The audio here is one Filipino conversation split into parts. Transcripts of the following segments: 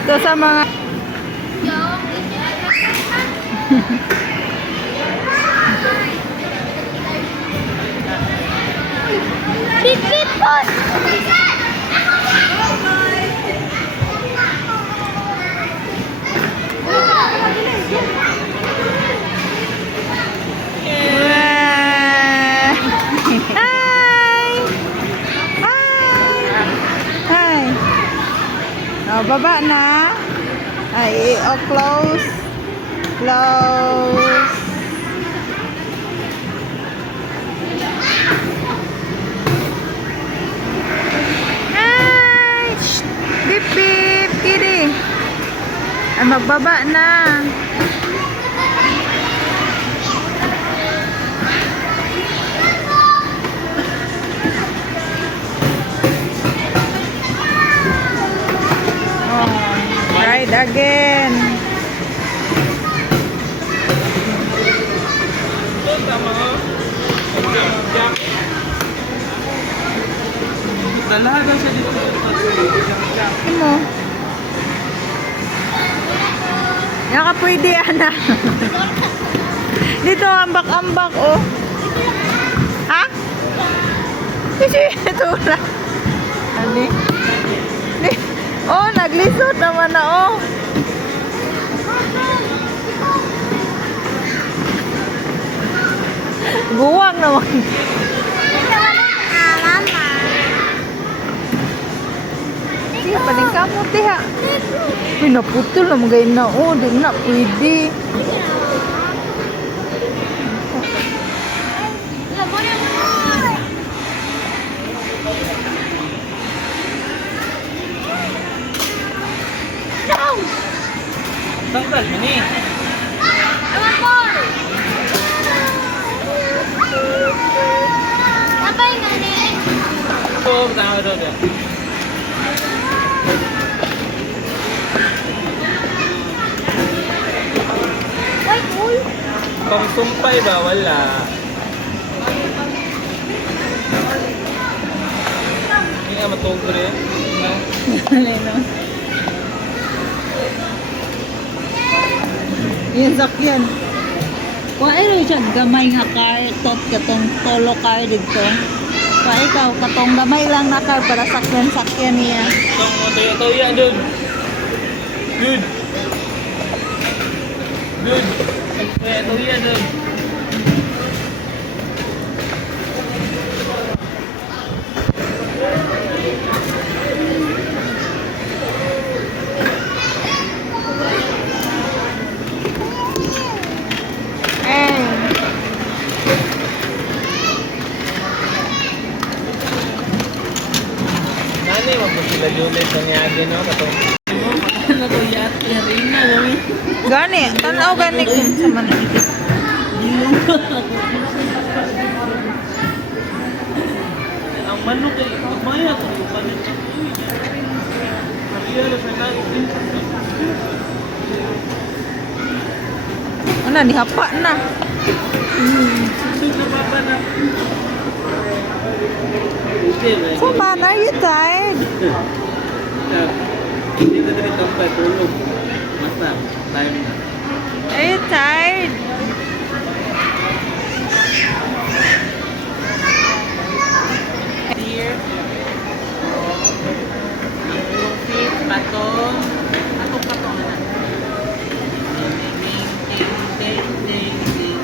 Ito sa mga baba na. Ay, close. Close. Ay, shh. Bip, bip, kiri. Ay, magbaba na. Ride again. Dalahan daw siya dito. Ano? Yan ka pwede, ana. Dito, ambak-ambak, oh. Ha? Ito na. Ano? Oh, naglisod naman na, oh. Guwang naman. Sige, paling kamu, tiha. Pinaputol na mga na, oh. Di na, pwede. Tanggal ini. Ewan po! Sabay nga ni. Ito, tama daw dia. Wait, uy! Pang sumpay ba? Wala. Hindi nga matugol eh. Ano? Yan, sakyan. Kung ano siya, gamay nga car, tot katong tolo car dito. Pa ikaw, katong gamay lang na car para sakyan-sakyan niya. Itong tuya-tuya, dude. Dude. Dude. Tuya-tuya, dude. Nani, wag mo sila lulit na niyagi, no? Katong natuya at rin na, gami. Gani, tanaw gani kung sa manigit. Ang manok ay maya ko yung manok. Mariya sa natin. Ano, dihapa na. Susog na papa na. So man, are you tired? Hindi ka na rin pa tulog. Basta, time na. Are you tired? Here. Yung feet, patong. Patong na. Ding, ding, ding, ding.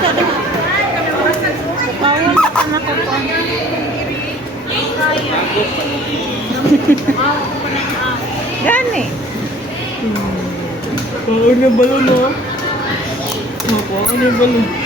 ka na. Bawal ka na ko pa. Gani. Oo na balon, no? Ako, ano balon?